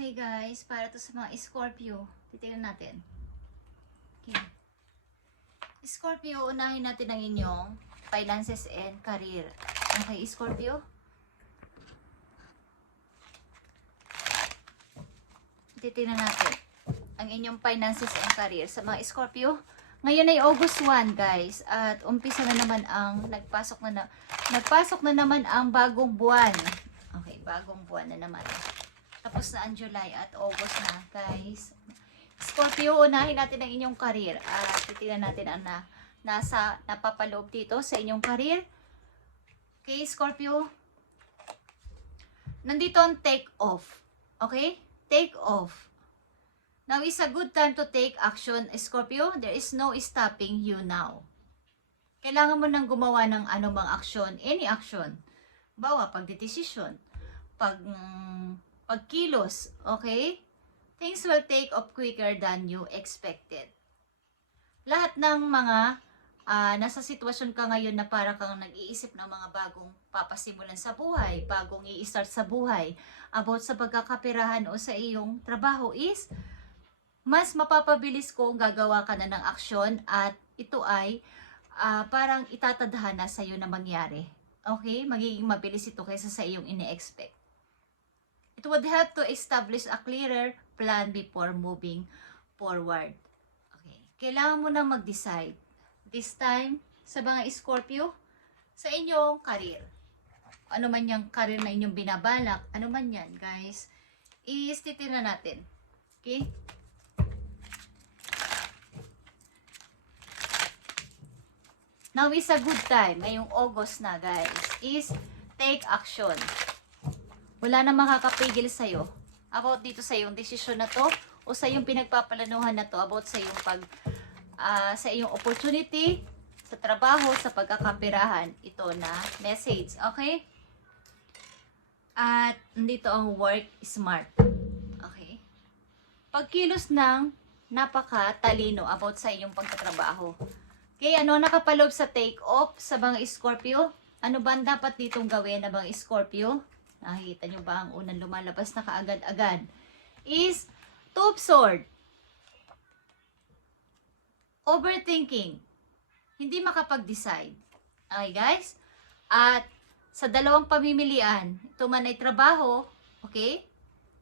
Okay guys, para to sa mga Scorpio. Titignan natin. Okay. Scorpio, unahin natin ang inyong finances and career. Okay, Scorpio? Titignan natin ang inyong finances and career sa mga Scorpio. Ngayon ay August 1 guys, at umpisa na naman ang nagpasok na naman ang bagong buwan. Okay, bagong buwan na naman. Tapos na ang July at August na, guys. Scorpio, unahin natin ang inyong career. At titignan natin ang nasa napapaloob dito sa inyong career. Okay, Scorpio. Nandito ang take off. Okay? Take off. Now is a good time to take action, Scorpio. There is no stopping you now. Kailangan mo nang gumawa ng anumang action, any action. Bawa, pagdedesisyon, pagkilos, okay? Things will take off quicker than you expected. Lahat ng mga nasa sitwasyon ka ngayon na para kang nag-iisip ng mga bagong papasimulan sa buhay, bagong i-start sa buhay, about sa pagkakapirahan o sa iyong trabaho is, mas mapapabilis kung gagawa ka na ng aksyon at ito ay parang itatadhana sa iyo na mangyari. Okay? Magiging mabilis ito kaysa sa iyong ini-expect. It would help to establish a clearer plan before moving forward. Okay. Kailangan mo na mag-decide. This time, sa mga Scorpio, sa inyong career. Ano man yung career na inyong binabalak, ano man yan, guys, is titignan natin. Okay? Now is a good time, ngayong August na, guys, is take action. Wala na makakapigil sa'yo about dito sa iyong desisyon na to o sa iyong pinagpapalanuhan na to about sa iyong sa iyong opportunity, sa trabaho, sa pagkakapirahan. Ito na message, okay? At dito ang work smart. Okay? Pagkilos ng napaka-talino about sa iyong pagtatrabaho. Okay, ano nakapaloob sa take off sa mga Scorpio? Ano ba ang dapat ditong gawin na mga Scorpio? Nakikita nyo ba ang unang lumalabas na kaagad-agad? Is Two of Swords. Overthinking. Hindi makapag-decide. Okay guys? At sa dalawang pamimilian, ito man ay trabaho, okay?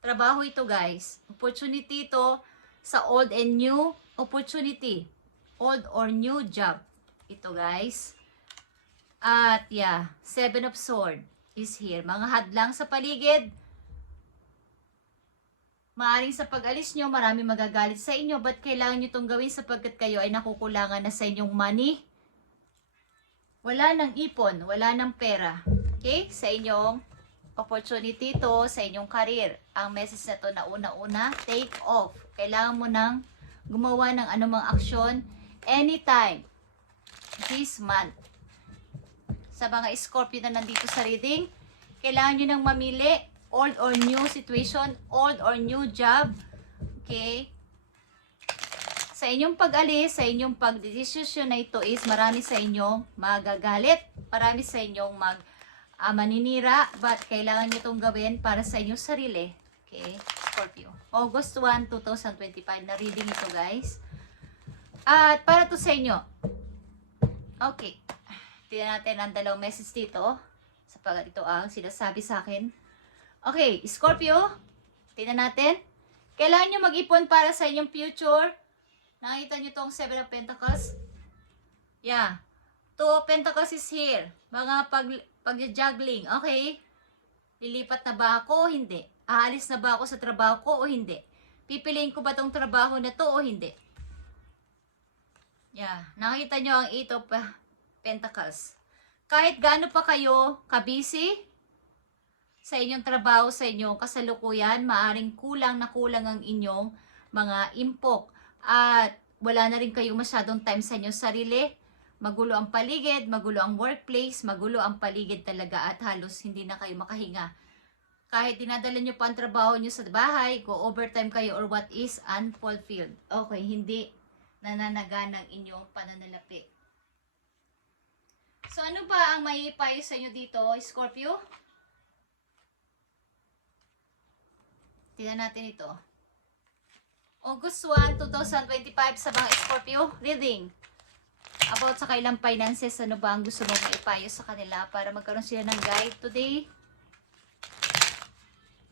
Trabaho ito guys. Opportunity ito sa old and new opportunity. Old or new job. Ito guys. At yeah, Seven of Swords is here. Mga hadlang sa paligid. Maaring sa pag-alis nyo, marami magagalit sa inyo. But kailangan nyo itong gawin sapagkat kayo ay nakukulangan na sa inyong money. Wala ng ipon, wala ng pera. Okay? Sa inyong opportunity to, sa inyong career. Ang message na to na una-una, take off. Kailangan mo nang gumawa ng anumang aksyon anytime this month. Sa mga Scorpio na nandito sa reading, kailangan nyo nang mamili old or new situation, old or new job. Okay? Sa inyong pag-alis, sa inyong pagdesisyon na ito is marami sa inyong magagalit, marami sa inyong maninira, but kailangan nyo itong gawin para sa inyong sarili. Okay? Scorpio. August 1, 2025 na reading ito guys. At para to sa inyo. Okay. Tingnan natin ang dalawang message dito. Sapagat ito ang sinasabi sa akin. Okay, Scorpio. Tingnan natin. Kailangan nyo mag-ipon para sa inyong future. Nakita nyo itong Seven of Pentacles? Yeah. Two of Pentacles is here. Mga pag-juggling. Okay. Lilipat na ba ako o hindi? Aalis na ba ako sa trabaho ko o hindi? Pipiliin ko ba itong trabaho na to o hindi? Yeah. Nakita nyo ang Eight of Pentacles. Kahit gaano pa kayo kabisi sa inyong trabaho, sa inyong kasalukuyan, maaring kulang na kulang ang inyong mga impok. At wala na rin kayo masyadong time sa inyong sarili. Magulo ang paligid, magulo ang workplace, magulo ang paligid talaga at halos hindi na kayo makahinga. Kahit dinadala nyo pa ang trabaho nyo sa bahay, go overtime kayo or what is unfulfilled. Okay, hindi nananaga ng inyong pananalapi. So, ano ba ang maipayo sa inyo dito, Scorpio? Tingnan natin ito. August 1, 2025 sa mga Scorpio. Reading. About sa kailang finances, ano ba ang gusto mong maipayo sa kanila para magkaroon sila ng guide today?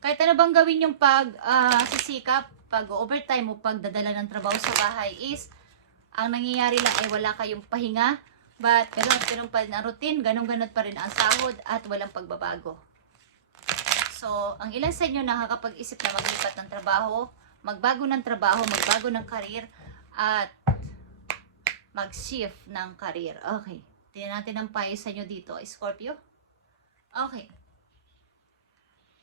Kahit ano bang gawin yung sisikap, pag-overtime o pagdadala ng trabaho sa bahay is, ang nangyayari lang ay wala kayong pahinga, but ganun pa rin ang routine, ganun pa rin ang sahod at walang pagbabago. So, ang ilan sa inyo nakakapag-isip na maglipat ng trabaho, magbago ng trabaho, magbago ng career, at mag-shift ng career. Okay. Tingnan natin ang payo sa inyo dito, Scorpio. Okay.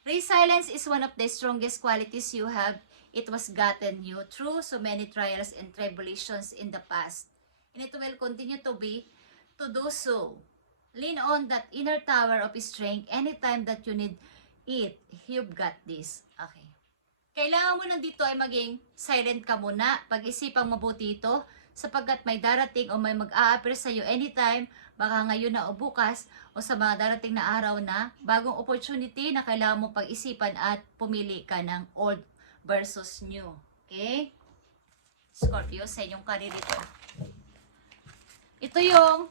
Resilience is one of the strongest qualities you have. It was gotten you through so many trials and tribulations in the past. And it will continue to do so. Lean on that inner tower of strength anytime that you need it. You've got this. Okay. Kailangan mo nandito ay maging silent ka muna. Pag-isipang mabuti ito sapagkat may darating o may mag-a-appear sa iyo anytime, baka ngayon na o bukas o sa mga darating na araw na bagong opportunity na kailangan mo pag-isipan at pumili ka ng old versus new. Okay? Scorpio, sa inyong career ito. Ito yung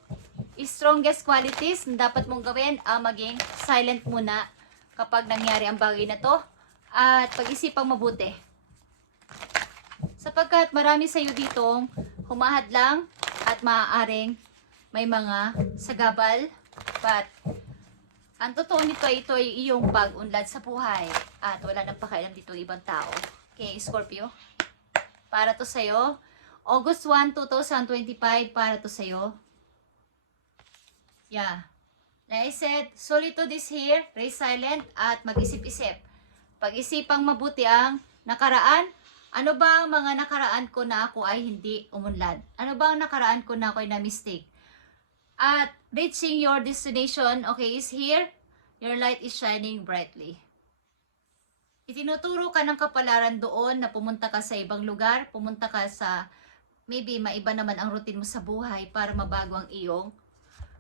strongest qualities na dapat mong gawin, maging silent muna kapag nangyari ang bagay na to at pag-isipang mabuti. Sapagkat marami sa iyo ditong humahad lang at maaaring may mga sagabal, but ang totoo nito ay ito ay iyong pag-unlad sa buhay at wala nang pakialam dito ibang tao. Okay, Scorpio? Para to sa'yo. August 1, 2025, para to sa'yo. Yeah. Like I said, solitude is here, resilient, at mag-isip-isip. Pag-isipang mabuti ang nakaraan. Ano ba ang mga nakaraan ko na ako ay hindi umunlad? Ano ba ang nakaraan ko na ako ay na-mistake? At reaching your destination, okay, is here. Your light is shining brightly. Itinuturo ka ng kapalaran doon na pumunta ka sa ibang lugar, pumunta ka sa, maybe maiba naman ang routine mo sa buhay para mabago ang iyong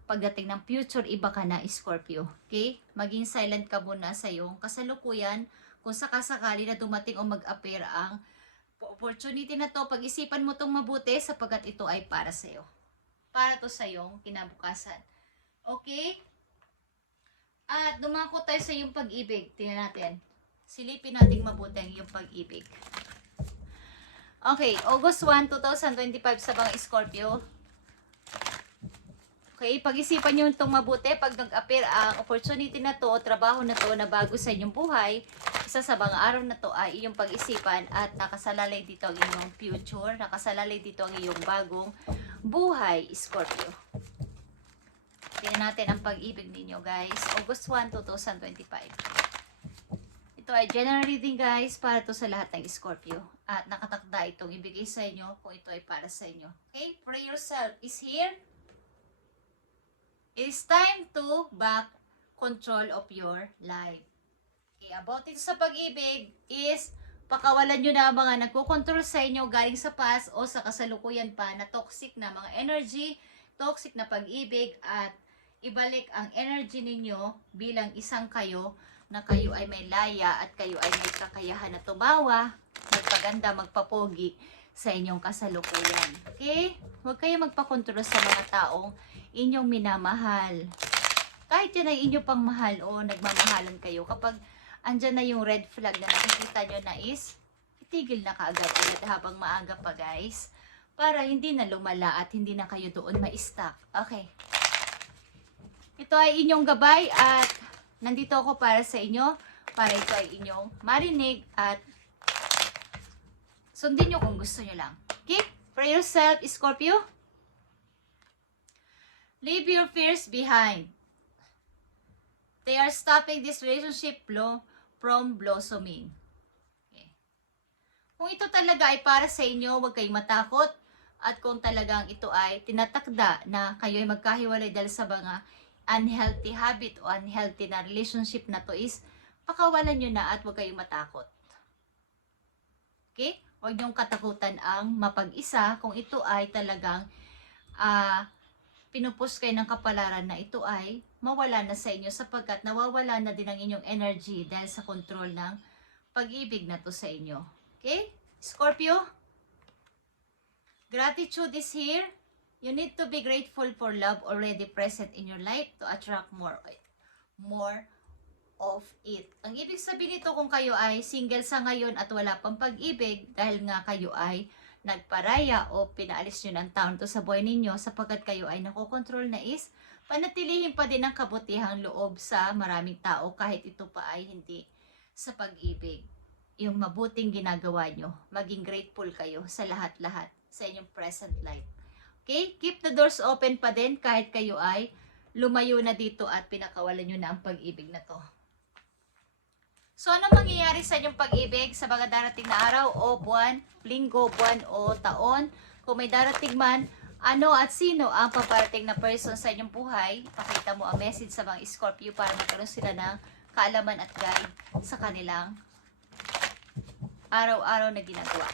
pagdating ng future, iba ka na, Scorpio. Okay? Maging silent ka muna sa iyong kasalukuyan kung sakasakali na dumating o mag-appear ang opportunity na to, pag-isipan mo itong mabuti sapagkat ito ay para sa iyo. Para to sa iyong kinabukasan. Okay? At dumako tayo sa iyong pag-ibig. Tingnan natin. Silipin natin mabuti ang iyong pag-ibig. Okay, August 1, 2025 sa mga Scorpio. Okay, pag-isipan nyo itong mabuti. Pag nag-appear ang opportunity na to, trabaho na to na bago sa inyong buhay, isa sa mga araw na to ay iyong pag-isipan at nakasalalay dito ang iyong future, nakasalalay dito ang iyong bagong buhay, Scorpio. Tingnan natin ang pag-ibig ninyo, guys. August 1, 2025. Ito ay general reading, guys, para to sa lahat ng Scorpio. At nakatakda itong ibigay sa inyo kung ito ay para sa inyo. Okay, pray yourself is here. It's time to back control of your life. Okay, about ito sa pag-ibig is pakawalan nyo na ang mga nagkukontrol sa inyo galing sa past o sa kasalukuyan pa na toxic na mga energy, toxic na pag-ibig, at ibalik ang energy ninyo bilang isang kayo na kayo ay may laya at kayo ay may kakayahan na tumawa, magpaganda, magpapogi sa inyong kasalukuyan. Okay? Huwag kayo magpakontrol sa mga taong inyong minamahal. Kahit yan ay inyo pang mahal o nagmamahalan kayo, kapag andyan na yung red flag na nakikita nyo na is, itigil na kaagad habang maaga pa, guys, para hindi na lumala at hindi na kayo doon ma-stuck. Okay. Ito ay inyong gabay at nandito ako para sa inyo, para ito ay inyong marinig at sundin nyo kung gusto nyo lang. Okay? Pray yourself, Scorpio. Leave your fears behind. They are stopping this relationship from blossoming. Okay. Kung ito talaga ay para sa inyo, huwag kayong matakot. At kung talagang ito ay tinatakda na kayo ay magkahiwalay dahil sa mga unhealthy habit o unhealthy na relationship na to is, pakawalan nyo na at huwag kayong matakot. Okay? Huwag nyong katakutan ang mapag-isa kung ito ay talagang pinupus kayo ng kapalaran na ito ay mawala na sa inyo sapagkat nawawala na din ang inyong energy dahil sa control ng pag-ibig na to sa inyo. Okay? Scorpio, gratitude is here. You need to be grateful for love already present in your life to attract more of it. Ang ibig sabihin nito kung kayo ay single sa ngayon at wala pang pag-ibig dahil nga kayo ay nagparaya o pinaalis nyo ng taon to sa buhay ninyo sapagkat kayo ay nakokontrol na is panatilihin pa din ang kabutihang loob sa maraming tao kahit ito pa ay hindi sa pag-ibig. Yung mabuting ginagawa nyo, maging grateful kayo sa lahat-lahat sa inyong present life. Okay? Keep the doors open pa din kahit kayo ay lumayo na dito at pinakawalan nyo na ang pag-ibig na to. So, ano mangyayari sa inyong pag-ibig sa mga darating na araw o buwan, linggo, buwan o taon? Kung may darating man, ano at sino ang paparating na person sa inyong buhay? Pakita mo ang message sa mga Scorpio para magkaroon sila ng kaalaman at guide sa kanilang araw-araw na ginagawa.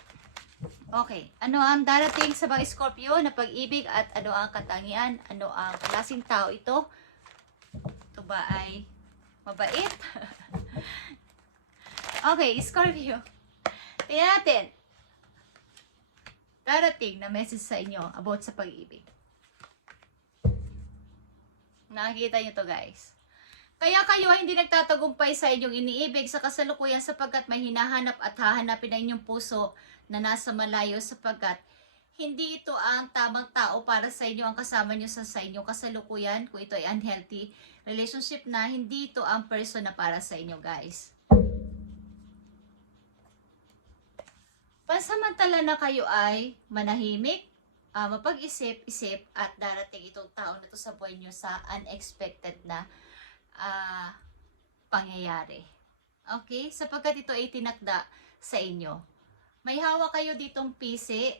Okay, ano ang darating sa mga Scorpio na pag-ibig at ano ang katangian? Ano ang klaseng tao ito? Ito ba ay mabait? Okay, Scorpio. Tingnan natin. Darating na message sa inyo about sa pag-ibig. Nakikita nyo to, guys. Kaya kayo ay hindi nagtatagumpay sa inyong iniibig sa kasalukuyan sapagkat may hinahanap at hahanapin na inyong puso na nasa malayo sapagkat hindi ito ang tamang tao para sa inyo ang kasama nyo sa inyong kasalukuyan. Kung ito ay unhealthy relationship na, hindi ito ang person na para sa inyo, guys. Pansamantala na kayo ay manahimik, mapag-isip-isip at darating itong tao na ito sa buhay nyo sa unexpected na pangyayari. Okay? Sapagkat ito ay tinakda sa inyo. May hawak kayo ditong pisi.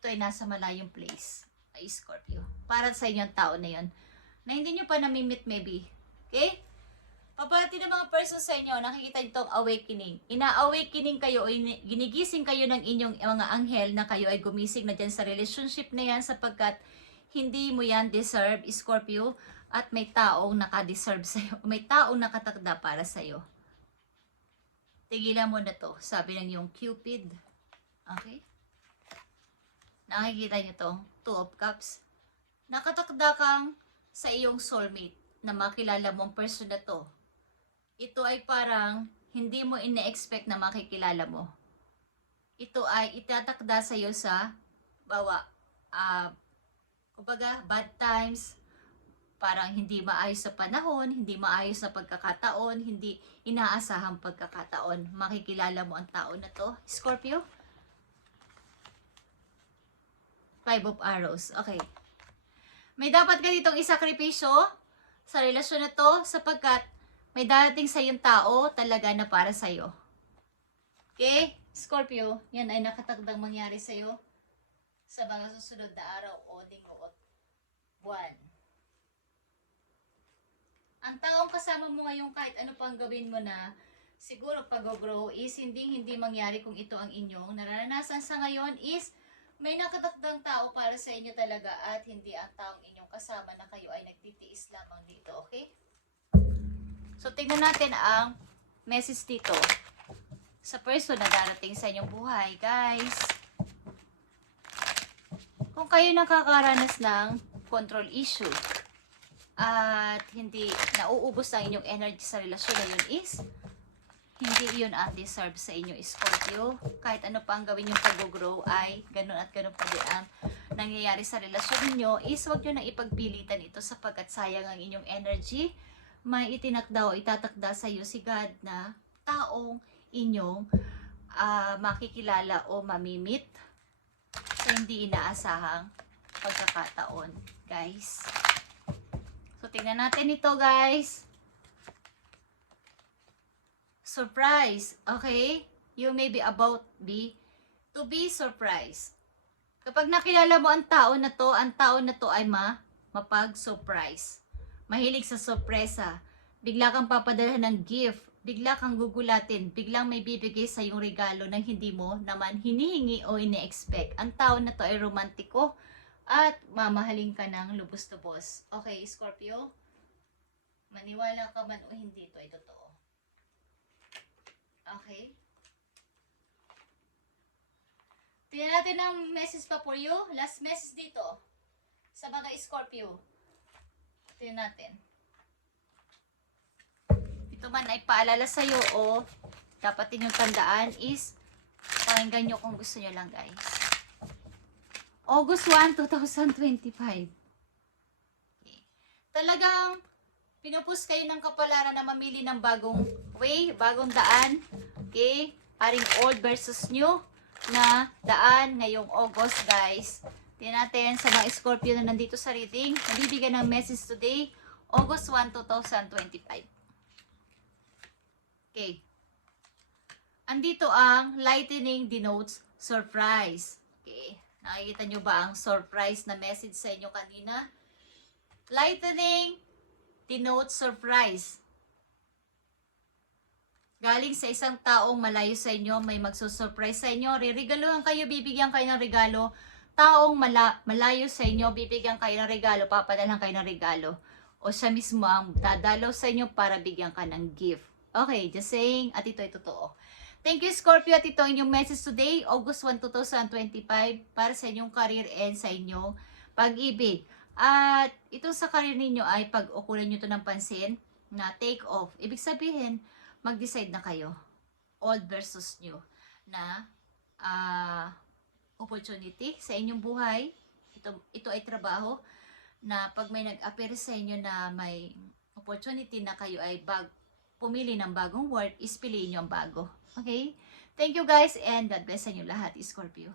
Ito ay nasa malayong place. Ay, Scorpio. Para sa inyo ang tao na yon na hindi nyo pa namimit maybe. Okay? Pabati ng mga person sa inyo, nakikita itong awakening. Ina-awakening kayo o ginigising kayo ng inyong mga anghel na kayo ay gumising na dyan sa relationship na yan sapagkat hindi mo yan deserve, Scorpio, at may taong nakadeserve sa'yo. May taong nakatakda para sa'yo. Tigilan mo na to, sabi ng yung Cupid. Okay? Nakikita nyo to, Two of Cups. Nakatakda kang sa iyong soulmate na makilala mong person na to. Ito ay parang hindi mo ine-expect na makikilala mo. Ito ay itatakda sa iyo sa kumbaga, bad times, parang hindi maayos sa panahon, hindi maayos na pagkakataon, hindi inaasahang pagkakataon. Makikilala mo ang tao na to, Scorpio. Five of Arrows. Okay. May dapat ka ditong isakripisyo sa relasyon na to sapagkat may darating sa iyong tao talaga na para sa iyo. Okay? Scorpio, yan ay nakatakdang mangyari sa iyo sa mga susunod na araw o linggo o buwan. Ang taong kasama mo ngayon kahit ano pang gawin mo na siguro pag-grow is hindi mangyari kung ito ang inyong nararanasan sa ngayon is may nakatakdang tao para sa inyo talaga at hindi ang taong inyong kasama na kayo ay nagtitiis lamang dito, okay? So, tingnan natin ang message dito sa person na darating sa inyong buhay, guys. Kung kayo nakakaranas ng control issue at hindi nauubos ang inyong energy sa relasyon na yun is hindi yun ang deserve sa inyo, Scorpio. Kahit ano pa ang gawin yung pag-grow ay ganun at ganun pa din ang nangyayari sa relasyon niyo is huwag nyo na ipagpilitan ito sapagkat sayang ang inyong energy. May itinakda o itatakda sa iyo si God na taong inyong makikilala o mamimit sa hindi inaasahang pagkakataon, guys. So, tingnan natin ito, guys. Surprise, okay? You may be about to be surprised. Kapag nakilala mo ang tao na to ay mapag-surprise. Mahilig sa sorpresa. Bigla kang papadala ng gift. Bigla kang gugulatin. Biglang may bibigay sa yung regalo na hindi mo naman hinihingi o ine-expect. Ang tao na to ay romantiko at mamahalin ka ng lubos-lubos. Okay, Scorpio? Maniwala ka man o hindi, ito ay totoo. Okay? Tingnan natin ang message pa for you. Last message dito. Sa mga Scorpio. Tingnan natin. Ito man ay paalala sa'yo o dapat inyong tandaan is pakinggan nyo kung gusto nyo lang guys. August 1, 2025. Okay. Talagang pinupus kayo ng kapalaran na mamili ng bagong way, bagong daan. Okay? Paring old versus new na daan ngayong August guys. Tingnan natin sa mga Scorpio na nandito sa reading. Nabibigyan ng message today, August 1, 2025. Okay. Andito ang lightning denotes surprise. Okay. Nakikita nyo ba ang surprise na message sa inyo kanina? Lightning denotes surprise. Galing sa isang taong malayo sa inyo, may magsusurprise sa inyo. Riregaluhan kayo, bibigyan kayo ng regalo. Taong malayo sa inyo, bibigyan kayo ng regalo, papadalhan kayo ng regalo. O siya mismo ang dadalaw sa inyo para bigyan ka ng gift. Okay, just saying, at ito ay totoo. Thank you, Scorpio, at ito ang inyong message today, August 1, 2025, para sa inyong career and sa inyong pag-ibig. At ito sa career ninyo ay pag-ukulan nyo ito ng pansin na take off. Ibig sabihin, mag-decide na kayo, old versus new, na opportunity sa inyong buhay. Ito ay trabaho na pag may nag-appear sa inyo na may opportunity na kayo ay pumili ng bagong word, is piliin nyo ang bago. Okay? Thank you guys and God bless sa inyo lahat, Scorpio.